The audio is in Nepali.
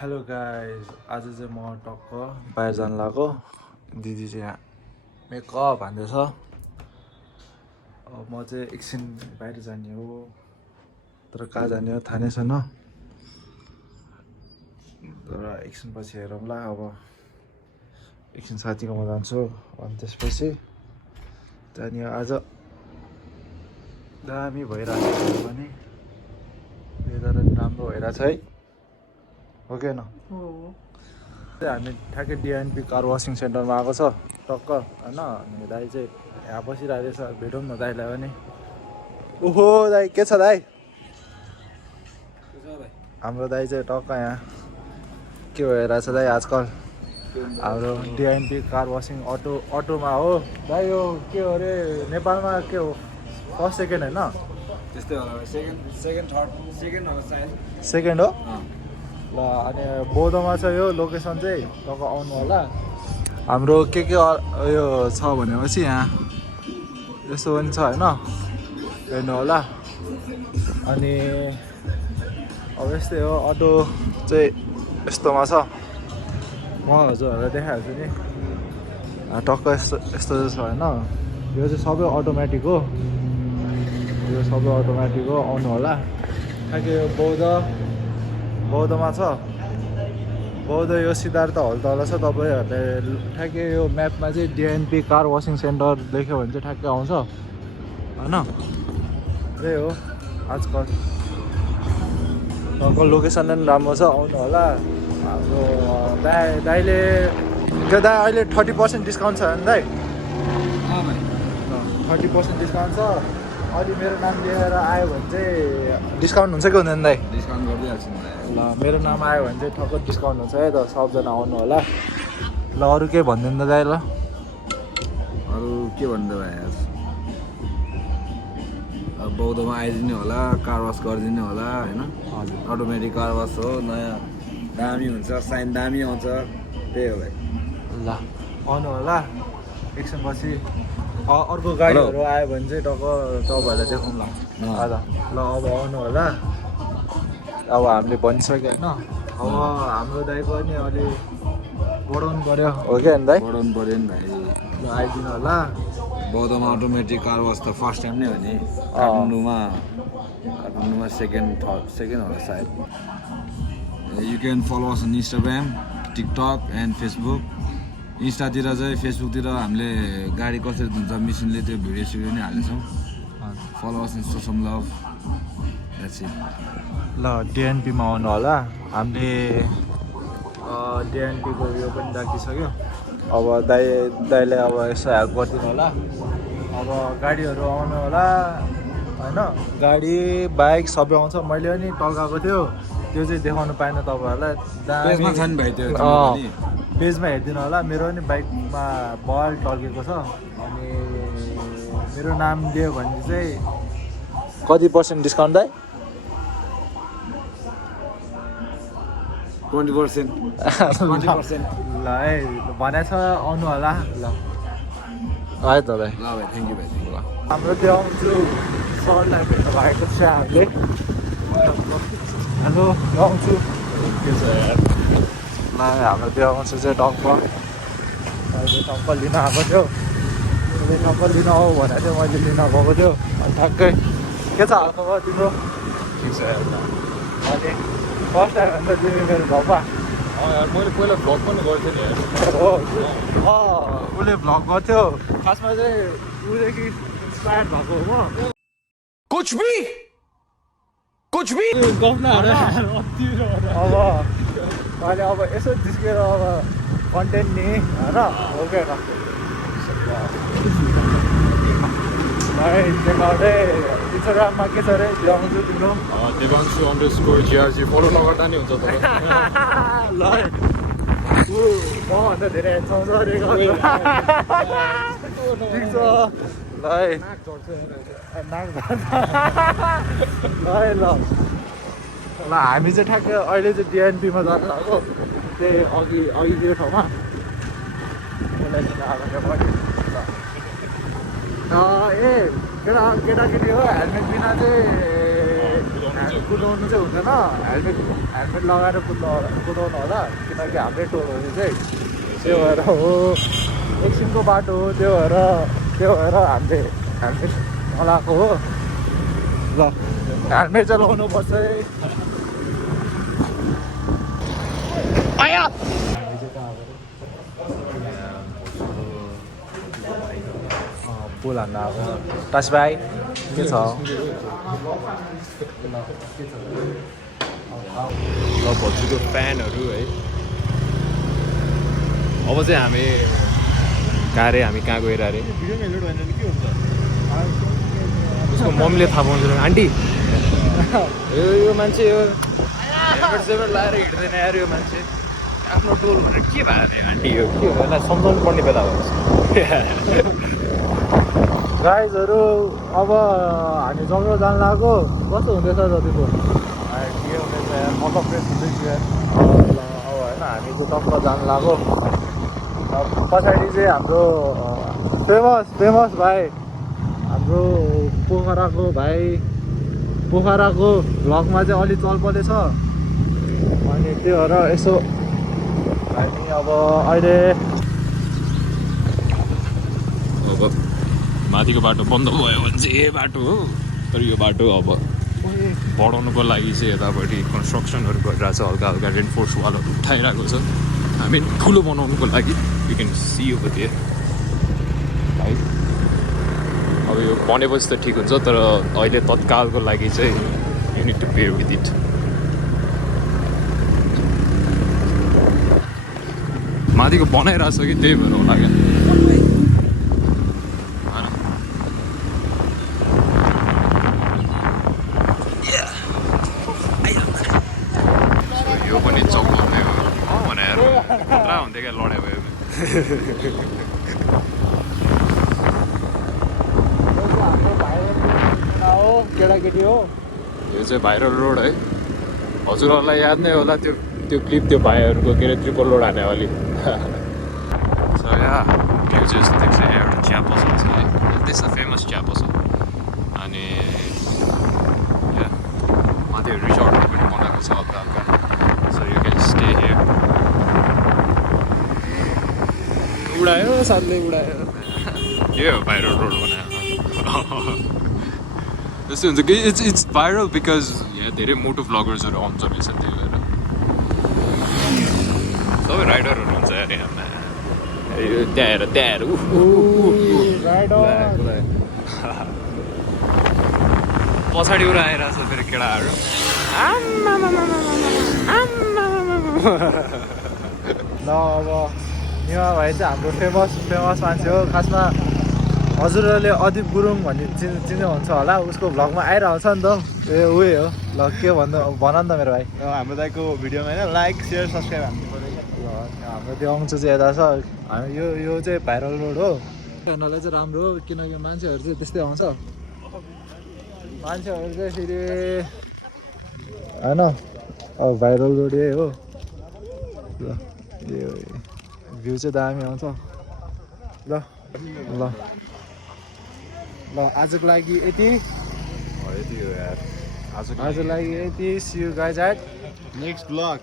हेलो गाइस आज चाहिँ म टक्क बाहिर जानु लाग्यो दिदी चाहिँ यहाँ मेकअप हान्दैछ अब म चाहिँ एकछिन बाहिर जाने हो तर कहाँ जाने हो थाहा नै छैन तर एकछिन पछि हेरौँला अब एकछिन साथीकोमा जान्छु अनि त्यसपछि त्यहाँनिर आज दामी भइरहेको छ पनि वेदर राम्रो भइरहेछ है हो कि होइन हामी ठ्याक्कै डिएनपी कार वासिङ सेन्टरमा आएको छ टक्क होइन अनि दाइ चाहिँ यहाँ बसिरहेको छ भेटौँ न दाइलाई पनि ओहो दाइ के छ दाइ हाम्रो दाइ चाहिँ टक्क यहाँ के भइरहेछ दाइ आजकल हाम्रो डिएनपी कार वासिङ अटोमा हो दाइ यो के हो अरे नेपालमा के हो फर्स्ट सेकेन्ड होइन त्यस्तै होला सेकेन्ड थर्ड सेकेन्ड हो सायद सेकेन्ड हो ल अनि बौद्धमा छ यो लोकेसन चाहिँ टक्क आउनु होला हाम्रो के यो छ भनेपछि यहाँ यस्तो पनि छ होइन हेर्नु होला अनि अब यस्तै हो अटो चाहिँ यस्तोमा छ म हजुरहरूलाई देखाइहाल्छु नि टक्क यस्तो यस्तो छ होइन यो चाहिँ सबै अटोमेटिक हो यो सबै अटोमेटिक हो आउनु होला ठ्याक्कै यो बौद्धमा छ बौद्ध यो सिद्धार्थ हल तल छ तपाईँहरूले ठ्याक्कै यो म्यापमा चाहिँ डिएनपी कार वासिङ सेन्टर देख्यो भने चाहिँ ठ्याक्कै आउँछ होइन त्यही हो आजकल टक्क लोकेसन पनि राम्रो छ आउनु होला हाम्रो दाइले त्यो दाइ अहिले 30% डिस्काउन्ट छ नि दाइ 30% डिस्काउन्ट छ अहिले मेरो नाम लिएर आयो भने चाहिँ डिस्काउन्ट हुन्छ कि हुँदैन दाइ डिस्काउन्ट गरिदिइहाल्छु नि ल मेरो नाम आयो भने चाहिँ ठक्क डिस्काउन्ट हुन्छ है त सबजना आउनु होला ल अरू केही भनिदिनु त दाइ ल अरू के भन्नु भाइ अब बौद्धमा आइदिने होला कार वास गरिदिने होला होइन हजुर अटोमेटिक कार वास हो नयाँ दामी हुन्छ साइन दामी आउँछ त्यही हो भाइ ल आउनु होला एकछिन पछि अर्को गाडीहरू आयो भने चाहिँ टक्क तपाईँहरूलाई देखाउँला ल अब आउनु होला अब हामीले भनिसक्यो होइन अब हाम्रो दाइको पनि अलि बढाउनु पऱ्यो हो क्या नि दाइ बढाउनु पऱ्यो नि भाइ ल आइदिनु होला बौद्धमा अटोमेटिक कार वास त फर्स्ट टाइम नै हो नि काठमाडौँमा सेकेन्ड होला सायद you can follow us on Instagram TikTok and Facebook इन्स्टातिर चाहिँ फेसबुकतिर हामीले गाडी कसरी धुन्छ मिसिनले त्यो भिडियो नै हाल्नेछौँ follow us in show some love that's it ल डिएनपीमा आउनु होला हामीले डिएनपीको उयो पनि राखिसक्यो अब दाइले अब यसो हेल्प गरिदिनु होला अब गाडीहरू आउनु होला होइन गाडी बाइक सबै आउँछ मैले पनि टल्काएको थियो त्यो चाहिँ देखाउनु पाएन तपाईँहरूलाई पेजमा छ नि भाइ त्यो पेजमा हेरिदिनु होला मेरो पनि बाइकमा बल टल्केको छ अनि मेरो नाम दियो भने चाहिँ कति पर्सेन्ट डिस्काउन्ट दाइ 20% ल है भनेको छ आउनु होला ल है त भाइ ल भाइ थ्याङ्क यू भाइ हाम्रो त्यो आउँछु सरलाई भेट्नु भएको छ हामीले हेलो आउँछु के छ यार ल हाम्रो त्यो आउँछु चाहिँ टक्क अहिले टक्क लिन आएको थियो उसले टक्क लिन आऊ भनेको थियो मैले लिन गएको थियो अनि ठ्याक्कै के छ हालखबर तिम्रो ठिक छ यार अनि फर्स्ट टाइम अन्त तिमी मेरो घरमा मैले पहिला भ्लग पनि गर्थेँ नि हो उसले भ्लग गर्थ्यो खासमा चाहिँ उदेखि इन्सपायर भएको हो म कुछ भी अब मैले अब यसो जिस्केर अब कन्टेन्ट नि होइन हो क्या देखाउँदै इन्स्टाग्राममा के छ अरे ल्याउँछु तिम्रो देवांशु_GRG फलो नगर्दा नि हुन्छ तर ल मभन्दा धेरै हेर्छौँ अरे ठिक छ ल है ल हामी चाहिँ ठ्याक्कै अहिले चाहिँ डिएनपीमा जानु लाग्यो त्यही अघि त्यो ठाउँमा ए केटाकेटी हो हेलमेट बिना चाहिँ कुदाउनु चाहिँ हुँदैन हेलमेट लगाएर कुदाउनु होला किनकि हाम्रै टोल हो यो चाहिँ त्यो भएर हो एकछिनको बाटो हो त्यो भएर हामीले हेलमेट नलाएको हो ल हेलमेट चाहिँ लगाउनुपर्छ है पुल हान्न अब टस भाइ के छ ल भन्छु फ्यानहरू है अब चाहिँ हामी कहाँ गएर अरे उसको मम्मीले थाहा पाउँछ आन्टी यो मान्छे यो हेलमेट सेलमेट लाएर हिँड्दैन यार यो मान्छे आफ्नो टोल भनेर के भयो अरे आन्टी यो के हो यसलाई सम्झाउनु पर्ने बेला हो गाइजहरू अब हामी जङ्गल जान लाग्यो कस्तो हुँदैछ जतिको के हुँदैछ यार म त फ्रेस हुँदैछु यार ल अब होइन हामी चाहिँ टक्क जान लाग्यो पछाडि चाहिँ हाम्रो फेमस भाइ हाम्रो पोखराको भ्लगमा चाहिँ अलि चल परेछ अनि त्यो भएर यसो हामी अब अहिले माथिको बाटो बन्द भयो भने चाहिँ यही बाटो हो तर यो बाटो अब बढाउनुको लागि चाहिँ यतापट्टि कन्स्ट्रक्सनहरू गरिरहेको छ हल्का हल्का रेनफोर्स वालहरू उठाइरहेको छ हामी ठुलो बनाउनुको लागि you can see over there है अब यो बनेपछि त ठिक हुन्छ तर अहिले तत्कालको लागि चाहिँ you need to pay with it माथिको बनाइरहेको छ कि त्यही भएर होला क्या यो पनि चौकाउने हो भनेर खतरा हुन्थ्यो क्या लडाइ भयो केटाकेटी हो यो चाहिँ भाइरल रोड है हजुरहरूलाई याद नै होला त्यो क्लिप त्यो भाइहरूको के अरे ट्रिपल रोड हाने अलि सो या भ्यू चाहिँ यस्तो देख्छ एउटा चिया पसल छ है त्यस फेमस चिया पसल अनि माथि रिसोर्टहरू पनि बनाएको छ हल्का हल्का so you can stay here उडायो साथले उडायो यो हो भाइरल रोड बनायो त्यस्तै हुन्छ कि इट्स भाइरल बिकज यहाँ धेरै मोटो भ्लगर्सहरू आउँछ रहेछ त्यही भएर सबै राइडरहरू हुन्छ यार यहाँ त्यहाँ पछाडि उरा आइरहेको छ फेरि केटाहरू ल अब निमा भाइ चाहिँ हाम्रो फेमस मान्छे हो खासमा हजुरहरूले अदिप गुरुङ भन्ने चिन्नुहुन्छ होला उसको भ्लगमा आइरहेको छ नि त ए उही हो ल के भन नि त मेरो भाइ हाम्रो दाइको भिडियोमा होइन लाइक सेयर सब्सक्राइब हान्नु पऱ्यो ल हाम्रो त्यो अंश चाहिँ यता छ हामी यो चाहिँ भाइरल रोड हो हेर्नलाई चाहिँ राम्रो हो किनकि मान्छेहरू चाहिँ त्यस्तै आउँछ मान्छेहरू चाहिँ फेरि होइन अब भाइरल रोड यही हो ल यो भ्यू चाहिँ दामी आउँछ ल ल ल आजको लागि यति यति हो यार आजको लागि यति see you guys at next blog